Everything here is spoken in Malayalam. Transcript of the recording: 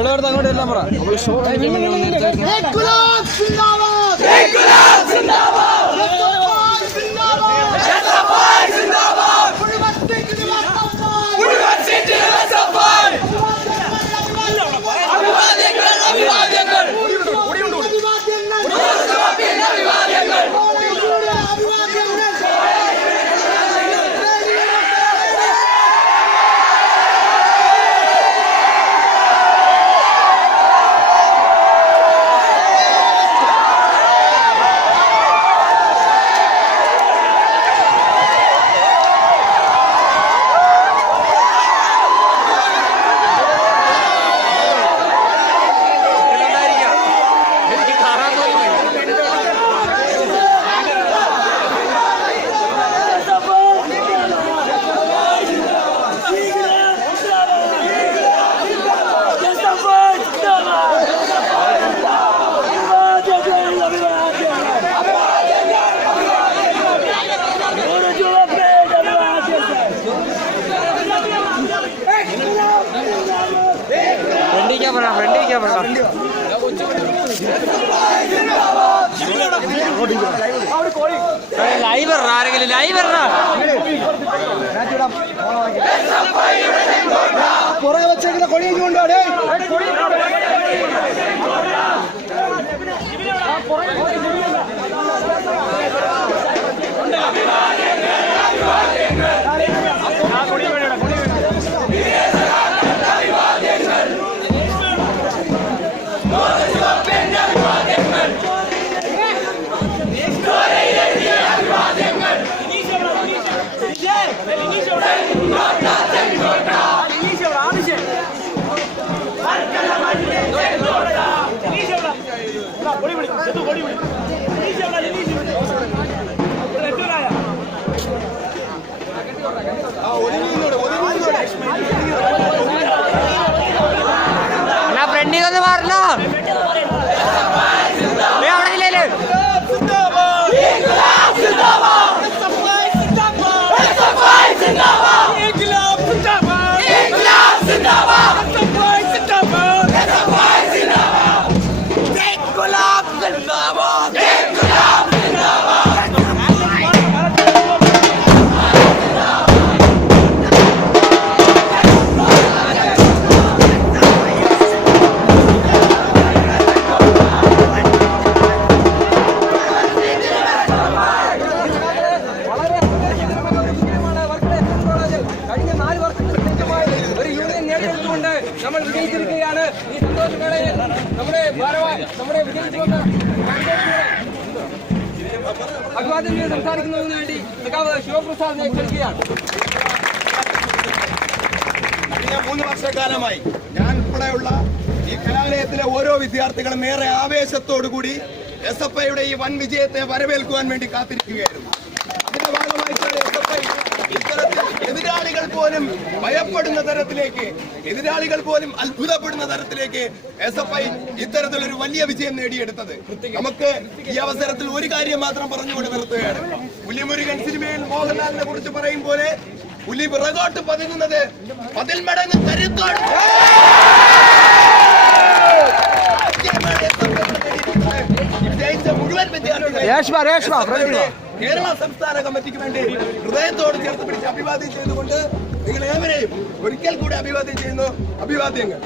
എവിടെ അങ്ങോട്ട് എല്ലാം പറ. ലൈവ് ആരെങ്കിലും ലൈവ് പുറകെ വെച്ചേക്കുന്ന കൊടിയൊക്കെ കൊണ്ടാടേ. ഫ്രണ്ടിൽ ഒന്ന് മാറല്ലോ. നമ്മൾ വിജയിച്ചിരിക്കുകയാണ്. ഈ സന്തോഷവേളയിൽ നമ്മുടെ അഭിവാദ്യങ്ങൾ സംസാരിക്കുന്നതിന് വേണ്ടി ശിവപ്രസാദിനെ ക്ഷണിക്കുകയാണ്. കഴിഞ്ഞ 3 വർഷക്കാലമായി ഞാൻ ഉൾപ്പെടെയുള്ള ഈ കലാലയത്തിലെ ഓരോ വിദ്യാർത്ഥികളും ഏറെ ആവേശത്തോടുകൂടി SFIയുടെ ഈ വൻ വിജയത്തെ വരവേൽക്കുവാൻ വേണ്ടി കാത്തിരിക്കുകയായിരുന്നു. അതിന്റെ ഭാഗമായിട്ടാണ് SFI ഇത്തരത്തിൽ എതിരാളികൾ പോലും ഭയപ്പെടുന്ന തരത്തിലേക്ക്, എതിരാളികൾ പോലും അത്ഭുതപ്പെടുന്ന തരത്തിലേക്ക് SFI ഇത്തരത്തിലൊരു വലിയ വിജയം നേടിയെടുത്തത്. നമുക്ക് ഈ അവസരത്തിൽ ഒരു കാര്യം മാത്രം പറഞ്ഞുകൊണ്ട് നിർത്തുകയാണ്. പുലിമുരുകൻ സിനിമയിൽ മോഹൻലാലിനെ കുറിച്ച് പറയും പോലെ പുലി പിറകോട്ട് പതുങ്ങുന്നത് 10 മടങ്ങ് കരുത്തോട് മുഴുവൻ വിദ്യാർത്ഥികൾ കേരള സംസ്ഥാന കമ്മിറ്റിക്ക് വേണ്ടി ഹൃദയത്തോട് ചേർത്ത് പിടിച്ച് അഭിവാദ്യം ചെയ്തുകൊണ്ട് നിങ്ങൾ ഏവരെയും ഒരിക്കൽ കൂടി അഭിവാദ്യം ചെയ്യുന്നു. അഭിവാദ്യങ്ങൾ.